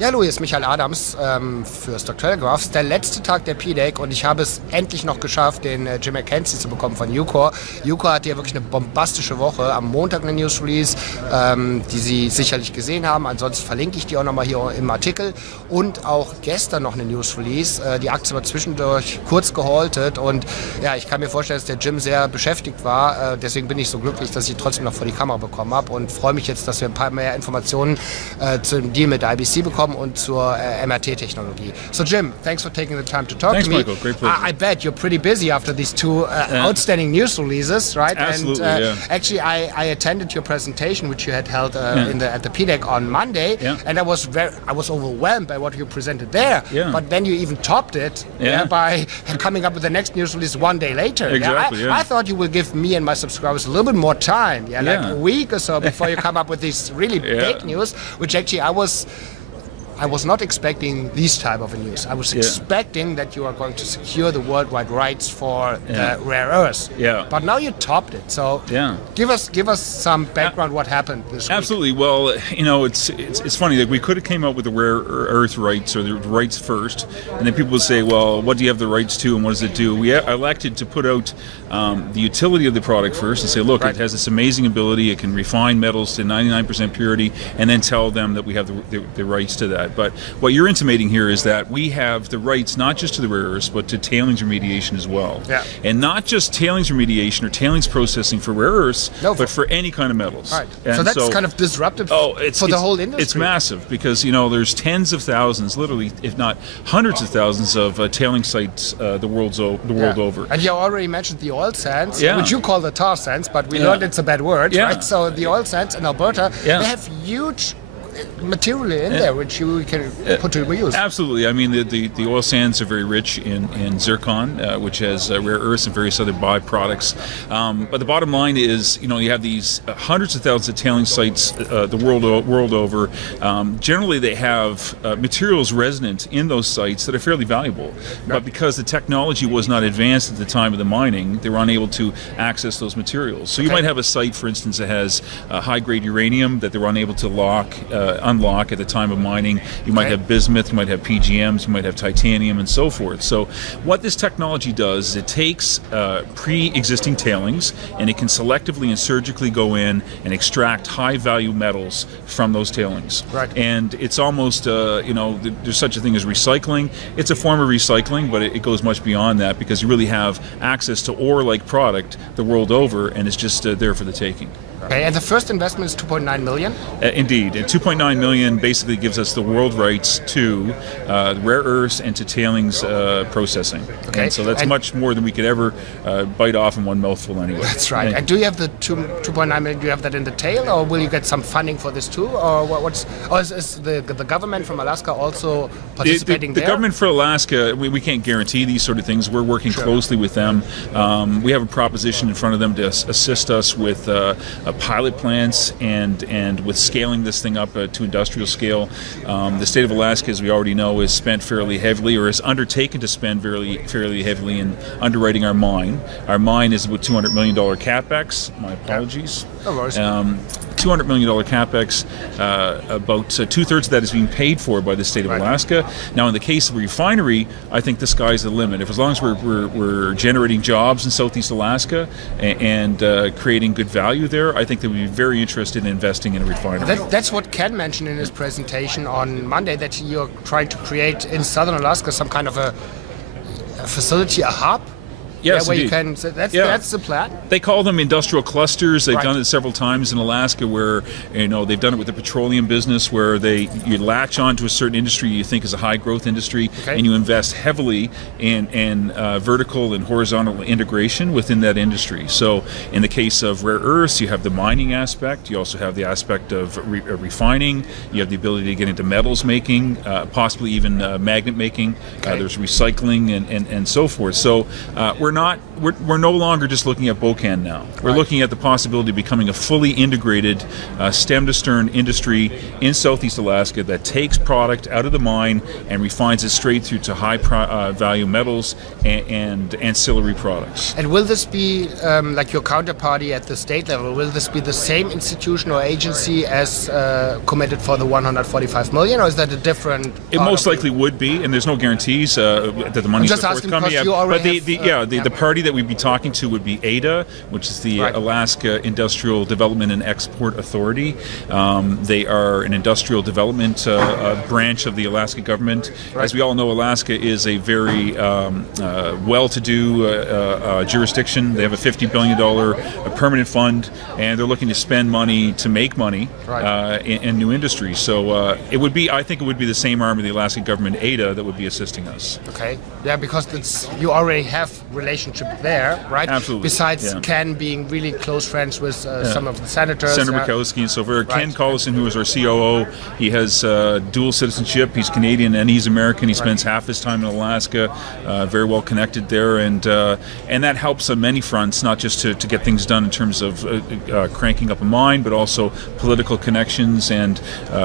Ja, Louis, Michael Adams für Stock-Telegraph. Der letzte Tag der P-Deck und ich habe es endlich noch geschafft, den Jim McKenzie zu bekommen von Ucore. Ucore hat ja wirklich eine bombastische Woche. Am Montag eine News Release, die Sie sicherlich gesehen haben. Ansonsten verlinke ich die auch nochmal hier im Artikel. Und auch gestern noch eine News Release. Die Aktie war zwischendurch kurz gehaltet und ja, ich kann mir vorstellen, dass der Jim sehr beschäftigt war. Deswegen bin ich so glücklich, dass ich trotzdem noch vor die Kamera bekommen habe und freue mich jetzt, dass wir ein paar mehr Informationen zum Deal mit der IBC bekommen und zur MRT-Technologie. So Jim, thanks for taking the time to talk to me. Michael. Great pleasure. I bet you're pretty busy after these two outstanding news releases, right? Absolutely, and actually, I attended your presentation, which you had held at the PDEC on Monday, and I was overwhelmed by what you presented there. Yeah. But then you even topped it by coming up with the next news release one day later. Exactly. I thought you would give me and my subscribers a little bit more time, like a week or so before you come up with these really big news, which actually I was not expecting these type of news. I was expecting that you are going to secure the worldwide rights for the rare earths. Yeah. But now you topped it. So give us some background what happened this week. Absolutely. Well, you know, it's funny. Like we could have came up with the rare earth rights or the rights first, and then people would say, well, what do you have the rights to, and what does it do? We elected to put out the utility of the product first and say, look, it has this amazing ability. It can refine metals to 99% purity, and then tell them that we have the rights to that. But what you're intimating here is that we have the rights not just to the rare earths, but to tailings remediation as well. Yeah. And not just tailings remediation or tailings processing for rare earths, but for any kind of metals. Right. And so that's kind of disruptive for the whole industry. It's massive because, you know, there's tens of thousands, literally, if not hundreds of thousands of tailing sites the world over. And you already mentioned the oil sands, which you call the tar sands, but we learned it's a bad word, right? So the oil sands in Alberta, they have huge material in there which you can put to use. Absolutely. I mean, the oil sands are very rich in zircon, which has rare earths and various other byproducts. But the bottom line is, you know, you have these hundreds of thousands of tailing sites the world over. Generally, they have materials resonant in those sites that are fairly valuable. But because the technology was not advanced at the time of the mining, they were unable to access those materials. So you might have a site, for instance, that has high-grade uranium that they were unable to unlock at the time of mining. You might have bismuth, you might have PGMs, you might have titanium, and so forth. So what this technology does is it takes pre-existing tailings and it can selectively and surgically go in and extract high-value metals from those tailings. Right. And it's almost, you know, there's such a thing as recycling. It's a form of recycling, but it goes much beyond that because you really have access to ore-like product the world over, and it's just there for the taking. Okay, and the first investment is 2.9 million? Indeed. And 2.9 million basically gives us the world rights to rare earths and to tailings processing. Okay. And so that's much more than we could ever bite off in one mouthful anyway. That's right. And do you have the 2.9 million, do you have that in the tail, or will you get some funding for this too? Or is the government from Alaska also participating there? The government for Alaska, we can't guarantee these sort of things. We're working closely with them. We have a proposition in front of them to assist us with pilot plants and with scaling this thing up to industrial scale. The state of Alaska, as we already know, is spent fairly heavily, or has undertaken to spend fairly heavily in underwriting our mine. Our mine is about $200 million capex. My apologies. No worries. $200 million capex. About two-thirds of that is being paid for by the state of Alaska. Now, in the case of a refinery, I think the sky's the limit. As long as we're generating jobs in Southeast Alaska and creating good value there, I think they would be very interested in investing in a refinery. That's what Ken mentioned in his presentation on Monday, that you're trying to create in southern Alaska some kind of a facility, a hub. Yes, where you can. That's the plan. They call them industrial clusters. They've done it several times in Alaska, where they've done it with the petroleum business, where you latch on to a certain industry you think is a high growth industry, and you invest heavily in vertical and horizontal integration within that industry. So, in the case of rare earths, you have the mining aspect. You also have the aspect of refining. You have the ability to get into metals making, possibly even magnet making. There's recycling and so forth. So we're we're no longer just looking at Bocan now. We're looking at the possibility of becoming a fully integrated stem to stern industry in Southeast Alaska that takes product out of the mine and refines it straight through to high value metals and ancillary products. And will this be like your counterparty at the state level? Will this be the same institution or agency as committed for the 145 million, or is that a different? It most likely would be, and there's no guarantees that the money is forthcoming. But the party that we'd be talking to would be ADA, which is the Alaska Industrial Development and Export Authority. They are an industrial development branch of the Alaska government. As we all know, Alaska is a very well-to-do jurisdiction. They have a $50 billion permanent fund, and they're looking to spend money to make money in new industries. So I think it would be the same arm of the Alaska government, ADA, that would be assisting us. Okay. Yeah, because you already have relationship there, right? Absolutely. Besides Ken being really close friends with some of the senators. Senator Murkowski and so forth. Ken Collison, who is our COO, he has dual citizenship. He's Canadian and he's American. He spends half his time in Alaska, very well connected there, and that helps on many fronts, not just to get things done in terms of cranking up a mine, but also political connections and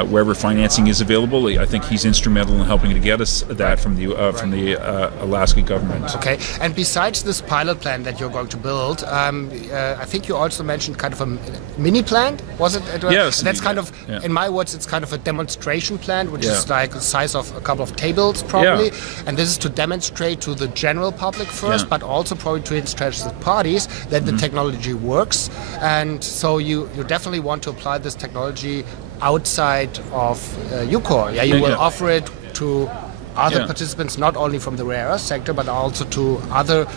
wherever financing is available. I think he's instrumental in helping to get us that from the Alaska government. Okay, and besides this pilot plant that you're going to build, I think you also mentioned kind of a mini plant, was it? Yes. That's kind of, in my words, it's kind of a demonstration plant, which is like the size of a couple of tables probably, and this is to demonstrate to the general public first, but also probably to interested parties that the technology works, and so you definitely want to apply this technology outside of Ucore. Yeah, you will offer it to other participants, not only from the rare earth sector, but also to other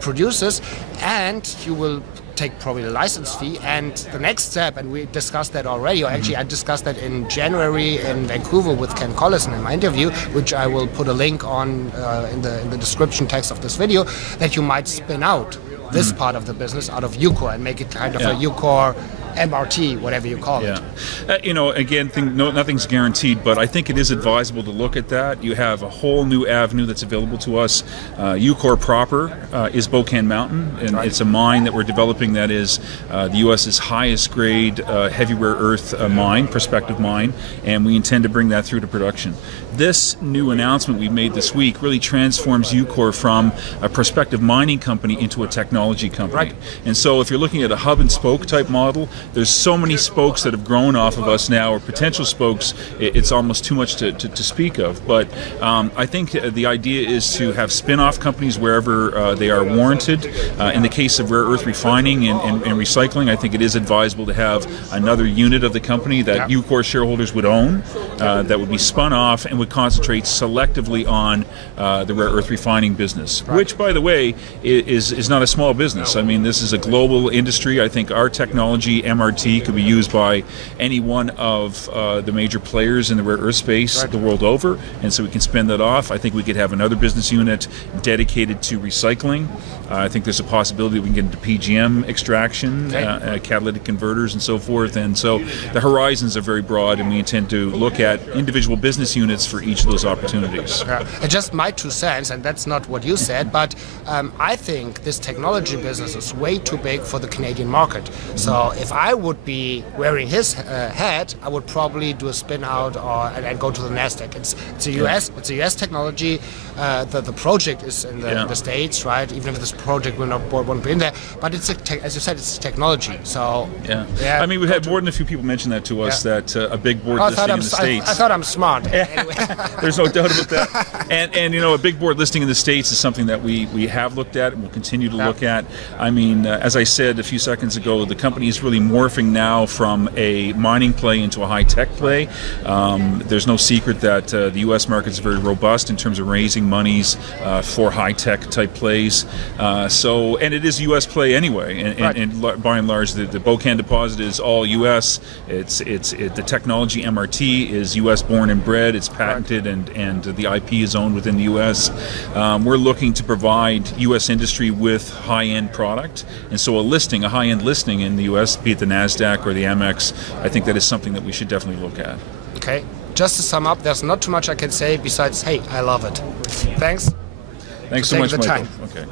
producers, and you will take probably a license fee. And the next step, and we discussed that already, or actually I discussed that in January in Vancouver with Ken Collison in my interview, which I will put a link on in the description text of this video, that you might spin out this part of the business out of Ucore and make it kind of a Ucore MRT, whatever you call it. Again, nothing's guaranteed, but I think it is advisable to look at that. You have a whole new avenue that's available to us. Ucore proper is Bocan Mountain, and it's a mine that we're developing that is the U.S.'s highest grade heavy rare earth mine, prospective mine, and we intend to bring that through to production. This new announcement we made this week really transforms Ucore from a prospective mining company into a technology company. And so if you're looking at a hub and spoke type model, there's so many spokes that have grown off of us now, or potential spokes, it's almost too much to speak of. But I think the idea is to have spin-off companies wherever they are warranted. In the case of rare earth refining and recycling, I think it is advisable to have another unit of the company that Ucore shareholders would own, that would be spun off and would concentrate selectively on the rare earth refining business, which, by the way, is not a small business. I mean, this is a global industry. I think our technology, MRT, could be used by any one of the major players in the rare earth space the world over, and so we can spin that off. I think we could have another business unit dedicated to recycling. I think there's a possibility we can get into PGM extraction, catalytic converters, and so forth. And so the horizons are very broad, and we intend to look at individual business units for each of those opportunities. And just my 2 cents, and that's not what you said, but I think this technology business is way too big for the Canadian market. So if I would be wearing his hat, I would probably do a spin out and go to the NASDAQ. It's a US technology. The project is in the States, right? Even if this project won't be in there, but it's as you said, it's technology. So I mean, we've had more than a few people mention that to us, that a big board listing in the States. I thought I'm smart. Anyway. There's no doubt about that. And a big board listing in the States is something that we have looked at and will continue to look at. I mean, as I said a few seconds ago, the company is really morphing now from a mining play into a high-tech play. There's no secret that the U.S. market is very robust in terms of raising monies for high-tech type plays. And it is a U.S. play anyway, and by and large, the Bocan deposit is all U.S. The technology MRT is U.S. born and bred. It's patented, and the IP is owned within the U.S. We're looking to provide U.S. industry with high-end product, and so a high-end listing in the U.S., be it the NASDAQ or the Amex, I think that is something that we should definitely look at. Okay. Just to sum up, there's not too much I can say besides, hey, I love it. Thanks. Thanks so much, Michael. Okay.